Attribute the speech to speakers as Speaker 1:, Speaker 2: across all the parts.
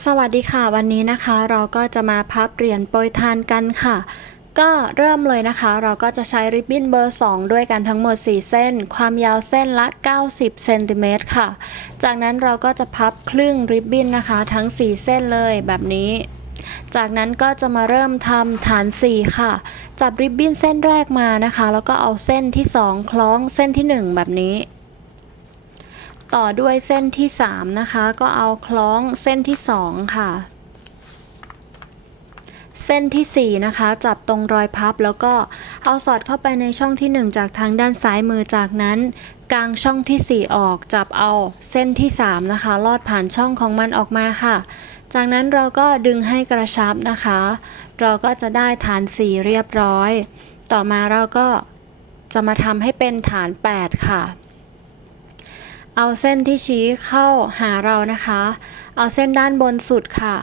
Speaker 1: สวัสดีค่ะ วันนี้นะคะเราก็จะมาพับเหรียญโปรยทานกันค่ะ ก็เริ่มเลยนะคะ เราก็จะใช้ริบบิ้นเบอร์ 2 ด้วยกันทั้งหมด 4 เส้น ความยาวเส้นละ 90เซนติเมตรค่ะ จากนั้นเราก็จะพับครึ่งริบบิ้นนะคะ ทั้ง 4 เส้นเลยแบบนี้ จากนั้นก็จะมาเริ่มทำฐาน 4 ค่ะ จับริบบิ้นเส้นแรกมานะคะ แล้วก็เอาเส้นที่ 2 คล้องเส้นที่ 1 แบบนี้ ต่อด้วยเส้นที่ 3 นะคะ ก็เอาคล้องเส้นที่ 2 ค่ะ เส้นที่ 4 นะคะ จับตรงรอยพับแล้วก็เอาสอดเข้าไปในช่องที่ 1 จากทางด้านซ้ายมือจากนั้นกลางช่องที่ 4 ออกจับเอาเส้นที่ 3 นะคะ ลอดผ่านช่องของมันออกมาค่ะ จากนั้นเราก็ดึงให้กระชับนะคะ เราก็จะได้ฐาน 4 เรียบร้อย ต่อมาเราก็จะมาทำให้เป็นฐาน 8 ค่ะ เอาเส้นที่ชี้เข้าหาเรานะคะ เอาเส้นด้านบนสุดค่ะ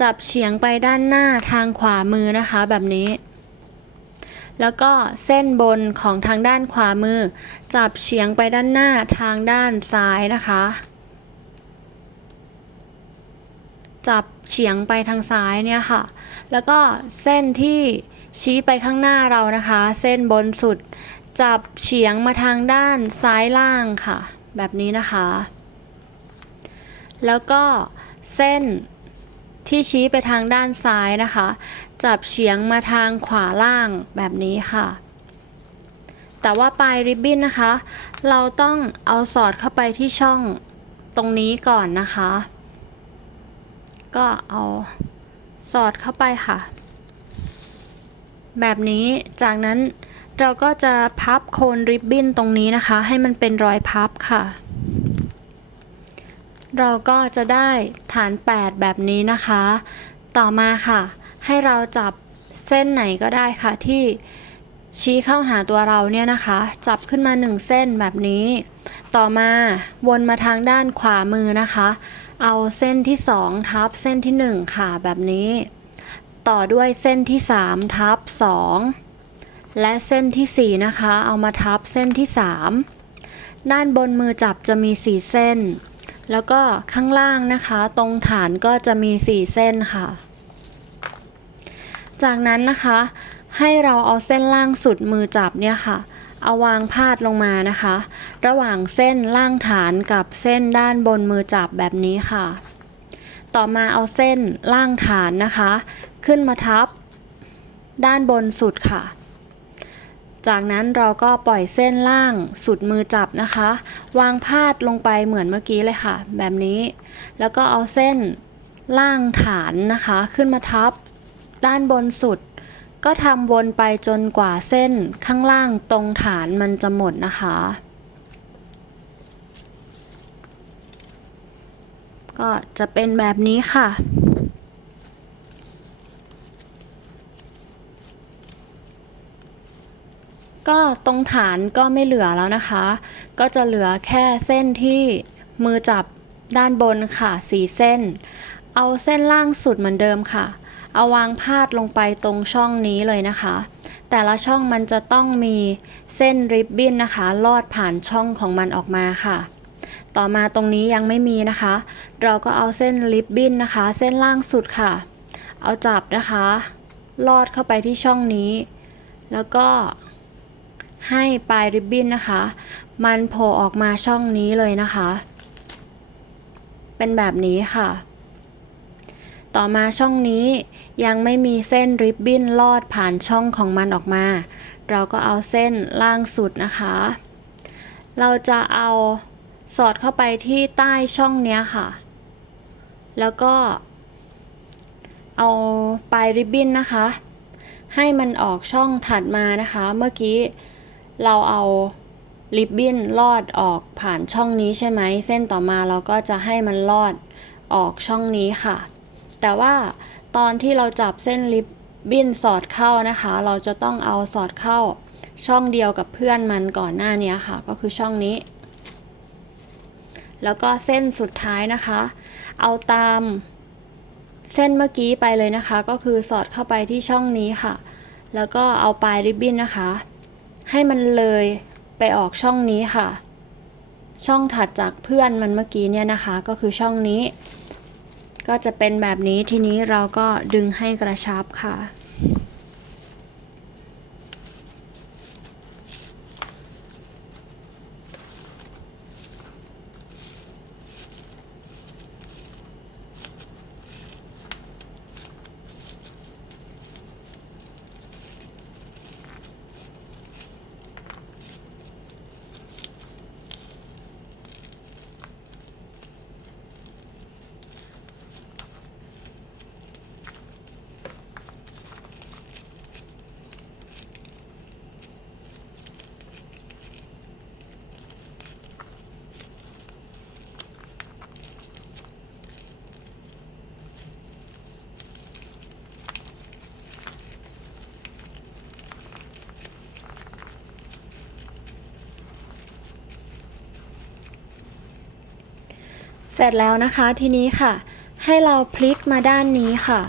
Speaker 1: จับเฉียงไปด้านหน้าทางขวามือนะคะแบบนี้ แล้วก็เส้นบนของทางด้านขวามือ จับเฉียงไปด้านหน้าทางด้านซ้ายนะคะ จับเฉียงไปทางซ้ายเนี่ยค่ะ แล้วก็เส้นที่ชี้ไปข้างหน้าเรานะคะ เส้นบนสุด จับเฉียงมาทางด้านซ้ายล่างค่ะ แบบนี้นะคะ แล้วก็เส้นที่ชี้ไปทางด้านซ้ายนะคะ จับเฉียงมาทางขวาล่างแบบนี้ค่ะ แต่ว่าปลายริบบิ้นนะคะ เราต้องเอาสอดเข้าไปที่ช่องตรงนี้ก่อนนะคะ ก็เอาสอดเข้าไปค่ะ แบบนี้จากนั้น เราก็จะพับโคนริบบิ้นตรงนี้นะคะ ให้มันเป็นรอยพับค่ะ เราก็จะได้ฐาน 8 แบบนี้นะคะ ต่อมาค่ะ ให้เราจับเส้นไหนก็ได้ค่ะที่ชี้เข้าหาตัวเราเนี่ยนะคะ จับขึ้นมา 1 เส้นแบบนี้ ต่อมาวนมาทางด้านขวามือนะคะ เอาเส้นที่ 2 ทับเส้นที่ 1 ค่ะแบบนี้ ต่อด้วยเส้นที่ 3 ทับ 2 และเส้นที่ 4 นะคะ เอามาทับเส้นที่ 3 ด้านบนมือจับจะมี 4 เส้น แล้วก็ข้างล่างนะคะ ตรงฐานก็จะมี 4 เส้นค่ะ จากนั้นนะคะ ให้เราเอาเส้นล่างสุดมือจับเนี่ยค่ะ เอาวางพาดลงมานะคะ ระหว่างเส้นล่างฐานกับเส้นด้านบนมือจับแบบนี้ค่ะ ต่อมาเอาเส้นล่างฐานนะคะ ขึ้นมาทับ ด้านบนสุดค่ะ จากนั้นเราก็ปล่อยเส้นล่างสุดมือจับนะคะ วางพาดลงไปเหมือนเมื่อกี้เลยค่ะ แบบนี้ แล้วก็เอาเส้นล่างฐานนะคะ ขึ้นมาทับ ด้านบนสุด ก็ทำวนไปจนกว่าเส้นข้างล่างตรงฐานมันจะหมดนะคะ ก็จะเป็นแบบนี้ค่ะ ก็ตรงฐานก็ไม่เหลือแล้วนะคะ ก็จะเหลือแค่เส้นที่มือจับด้านบนค่ะสีเส้น เอาเส้นล่างสุดเหมือนเดิมค่ะ เอาวางพาดลงไปตรงช่องนี้เลยนะคะ แต่ละช่องมันจะต้องมีเส้นริบบิ้นนะคะ ลอดผ่านช่องของมันออกมาค่ะ ต่อมาตรงนี้ยังไม่มีนะคะ เราก็เอาเส้นริบบิ้นนะคะ เส้นล่างสุดค่ะ เอาจับนะคะ ลอดเข้าไปที่ช่องนี้ แล้วก็ ให้ปลายริบบิ้นนะคะ มันโผล่ออกมาช่องนี้เลยนะคะ เป็นแบบนี้ค่ะ ต่อมาช่องนี้ยังไม่มีเส้นริบบิ้นลอดผ่านช่องของมันออกมา เราก็เอาเส้นล่างสุดนะคะ เราจะเอาสอดเข้าไปที่ใต้ช่องเนี้ยค่ะ แล้วก็ เอาปลายริบบิ้นนะคะ ให้มันออกช่องถัดมานะคะ เมื่อกี้ เราเอาริบบิ้นลอดออกผ่านช่องนี้ใช่ไหม เส้นต่อมาเราก็จะให้มันลอดออกช่องนี้ค่ะ แต่ว่าตอนที่เราจับเส้นริบบิ้นสอดเข้านะคะ เราจะต้องเอาสอดเข้าช่องเดียวกับเพื่อนมันก่อนหน้านี้ค่ะ ก็คือช่องนี้ แล้วก็เส้นสุดท้ายนะคะ เอาตามเส้นเมื่อกี้ไปเลยนะคะ ก็คือสอดเข้าไปที่ช่องนี้ค่ะ แล้วก็เอาปลายริบบิ้นนะคะ ให้มันเลยไปออกช่องนี้ค่ะ ช่องถัดจากเพื่อนมันเมื่อกี้เนี่ยนะคะ ก็คือช่องนี้ ก็จะเป็นแบบนี้ทีนี้เราก็ดึงให้กระชับค่ะ ร็จแล้วนะคะทีนี้ค่ะ ให้เราพลิกมาด้านนี้ค่ะ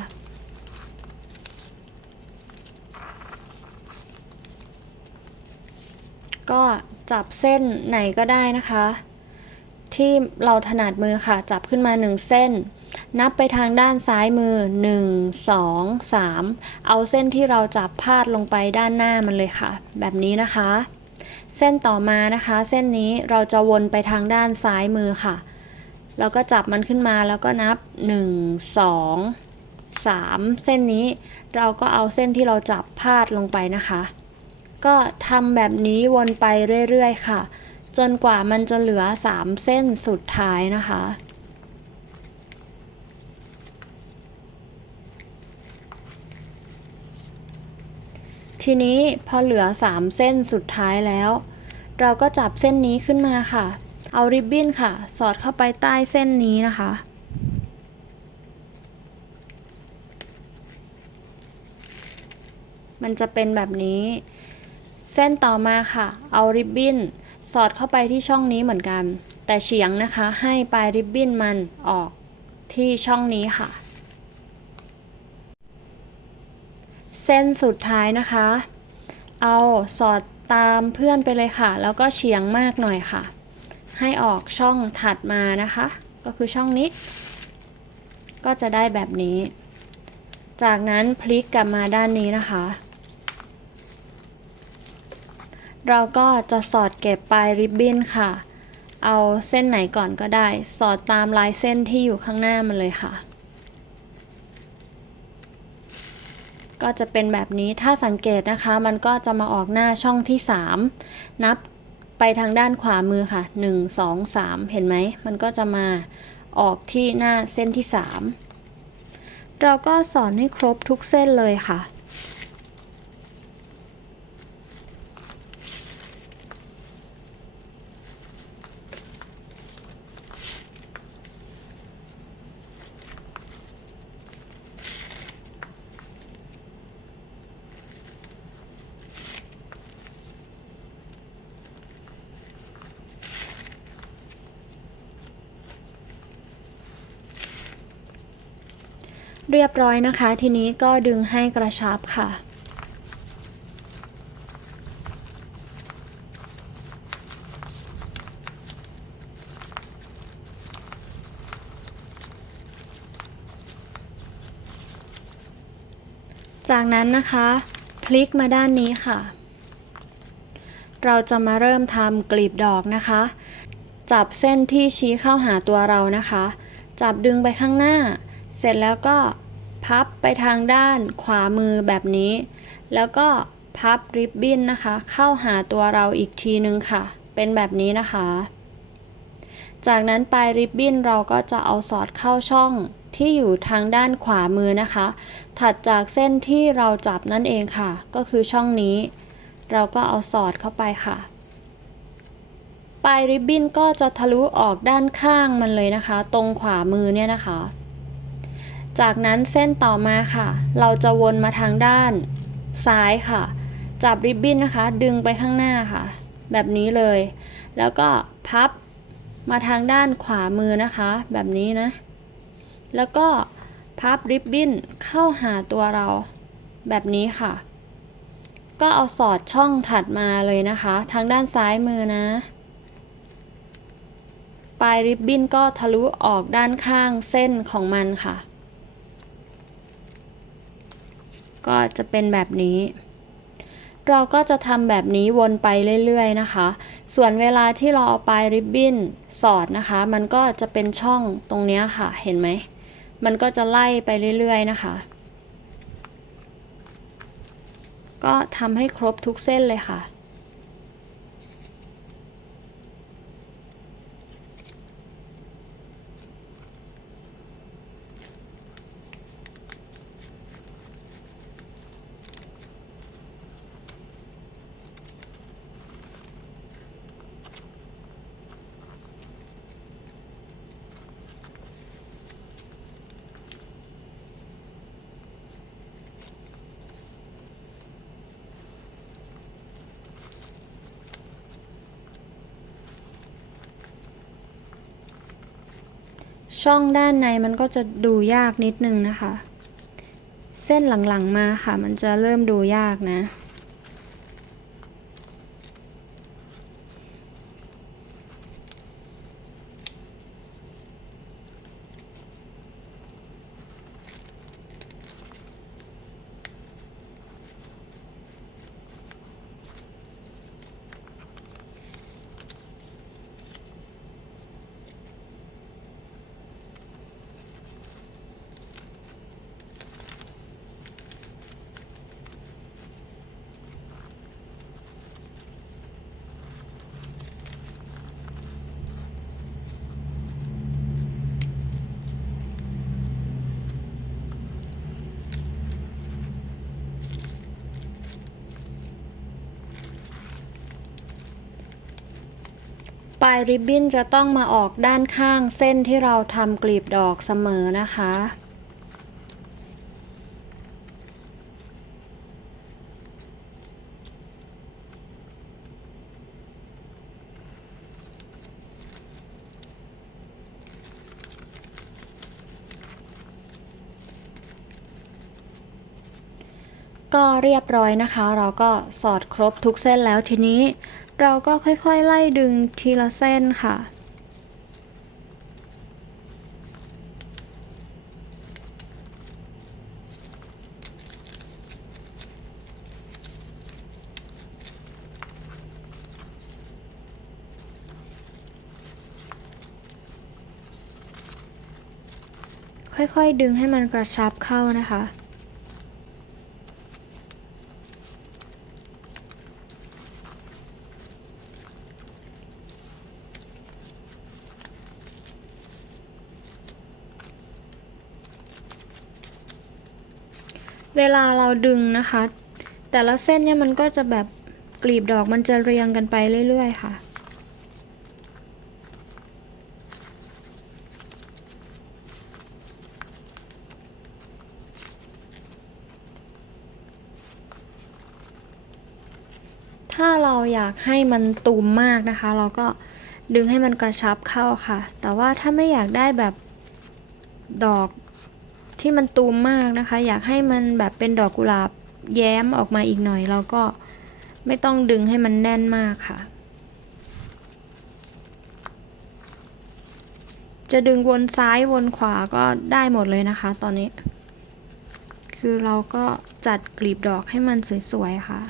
Speaker 1: ก็จับเส้นไหนก็ได้นะคะ ที่เราถนัดมือค่ะ จับขึ้นมา 1 เส้น นับไปทางด้านซ้ายมือ 1 2 3 เอาเส้นที่เราจับพาดลงไปด้านหน้ามันเลยค่ะ แบบนี้นะคะ เส้นต่อมานะคะ เส้นนี้เราจะวนไปทางด้านซ้ายมือค่ะ แล้วก็จับมันขึ้นมาแล้วก็นับ 1 2 3 เส้นนี้ เราก็เอาเส้นที่เราจับพาดลงไปนะคะ ก็ทำแบบนี้วนไปเรื่อยๆค่ะ จนกว่ามันจะเหลือ 3 เส้นสุดท้ายนะคะทีนี้พอเหลือ 3 เส้นสุดท้ายแล้ว เราก็จับเส้นนี้ขึ้นมาค่ะ เอาริบบิ้นค่ะ สอดเข้าไปใต้เส้นนี้นะคะ มันจะเป็นแบบนี้ เส้นต่อมาค่ะ เอาริบบิ้นสอดเข้าไปที่ช่องนี้เหมือนกัน แต่เฉียงนะคะ ให้ปลายริบบิ้นมันออกที่ช่องนี้ค่ะ เส้นสุดท้ายนะคะ เอาสอดตามเพื่อนไปเลยค่ะ แล้วก็เฉียงมากหน่อยค่ะ ให้ออกช่องถัดมานะคะ ก็คือช่องนี้ ก็จะได้แบบนี้ จากนั้นพลิกกลับมาด้านนี้นะคะ เราก็จะสอดเก็บปลายริบบิ้นค่ะ เอาเส้นไหนก่อนก็ได้ สอดตามลายเส้นที่อยู่ข้างหน้ามันเลยค่ะก็จะเป็นแบบนี้ถ้าสังเกตนะคะ มันก็จะมาออกหน้าช่องที่ 3 นับ ไปทางด้านขวามือค่ะ 1 2 3 เห็นไหม มันก็จะมาออกที่หน้าเส้นที่ 3 เราก็สอนให้ครบทุกเส้นเลยค่ะ เรียบร้อยนะคะ ทีนี้ก็ดึงให้กระชับค่ะ จากนั้นนะคะ พลิกมาด้านนี้ค่ะ เราจะมาเริ่มทำกลีบดอกนะคะ จับเส้นที่ชี้เข้าหาตัวเรานะคะ จับดึงไปข้างหน้า เสร็จแล้วก็พับไปทางด้านขวามือแบบนี้ แล้วก็พับริบบิ้นนะคะ เข้าหาตัวเราอีกทีนึงค่ะ เป็นแบบนี้นะคะ จากนั้นปลายริบบิ้นเราก็จะเอาสอดเข้าช่องที่อยู่ทางด้านขวามือนะคะ ถัดจากเส้นที่เราจับนั่นเองค่ะ ก็คือช่องนี้ เราก็เอาสอดเข้าไปค่ะ ปลายริบบิ้นก็จะทะลุออกด้านข้างมันเลยนะคะ ตรงขวามือเนี่ยนะคะ จากนั้นเส้นต่อมาค่ะ เราจะวนมาทางด้านซ้ายค่ะ จับริบบิ้นนะคะ ดึงไปข้างหน้าค่ะ แบบนี้เลย แล้วก็พับมาทางด้านขวามือนะคะ แบบนี้นะ แล้วก็พับริบบิ้นเข้าหาตัวเรา แบบนี้ค่ะ ก็เอาสอดช่องถัดมาเลยนะคะ ทางด้านซ้ายมือนะปลายริบบิ้นก็ทะลุออกด้านข้างเส้นของมันค่ะ ก็จะเป็นแบบนี้ เราก็จะทำแบบนี้วนไปเรื่อยๆนะคะ ส่วนเวลาที่เราเอาปลายริบบิ้นสอดนะคะ มันก็จะเป็นช่องตรงนี้ค่ะ เห็นไหม มันก็จะไล่ไปเรื่อยๆนะคะ ก็ทำให้ครบทุกเส้นเลยค่ะ ช่องด้านในมันก็จะดูยากนิดนึงนะคะ เส้นหลังๆมาค่ะ มันจะเริ่มดูยากนะ ปลายริบบิ้นจะต้องมาออกด้านข้างเส้นที่เราทำกลีบดอกเสมอนะคะ ก็เรียบร้อยนะคะ เราก็สอดครบทุกเส้นแล้วทีนี้ เราก็ค่อยๆ ไล่ดึงทีละเส้นค่ะค่อยๆ ดึงให้มันกระชับเข้านะคะ เวลาเราดึงนะคะ แต่ละเส้นเนี่ยมันก็จะแบบกลีบดอกมันจะเรียงกันไปเรื่อย ๆ ค่ะ ถ้าเราอยากให้มันตูมมากนะคะ เราก็ดึงให้มันกระชับเข้าค่ะ แต่ว่าถ้าไม่อยากได้แบบดอก ที่มันตูมมากนะคะ อยากให้มันแบบเป็นดอกกุหลาบแย้มออกมาอีกหน่อย เราก็ไม่ต้องดึงให้มันแน่นมากค่ะ จะดึงวนซ้ายวนขวาก็ได้หมดเลยนะคะตอนนี้ คือเราก็จัดกลีบดอกให้มันสวยๆค่ะ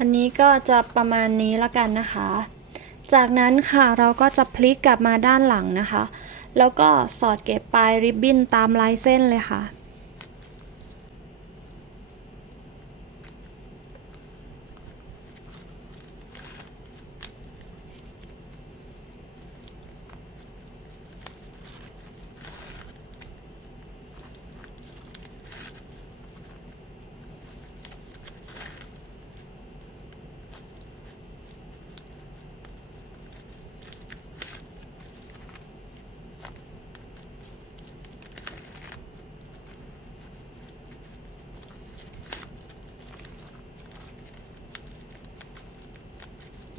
Speaker 1: อันนี้ก็จะประมาณนี้ละกันนะคะ จากนั้นค่ะเราก็จะพลิกกลับมาด้านหลังนะคะ แล้วก็สอดเก็บปลายริบบิ้นตามลายเส้นเลยค่ะ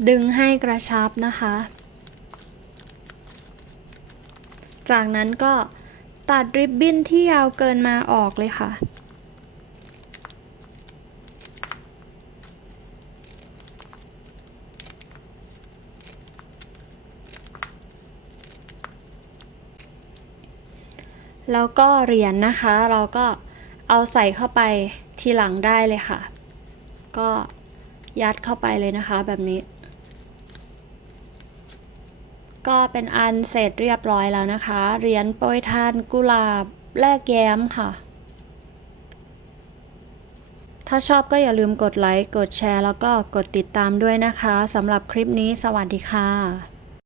Speaker 1: ดึงให้กระชับนะคะ จากนั้นก็ตัดริบบิ้นที่ยาวเกินมาออกเลยค่ะแล้วก็เหรียญนะคะเราก็เอาใส่เข้าไปทีหลังได้เลยค่ะ ก็ยัดเข้าไปเลยนะคะแบบนี้ ก็เป็นอันเสร็จเรียบร้อยแล้วนะคะเหรียญโปรยทานกุหลาบแลกแย้มค่ะ ถ้าชอบก็อย่าลืมกดไลค์ กดแชร์ แล้วก็กดติดตามด้วยนะคะสำหรับคลิปนี้สวัสดีค่ะ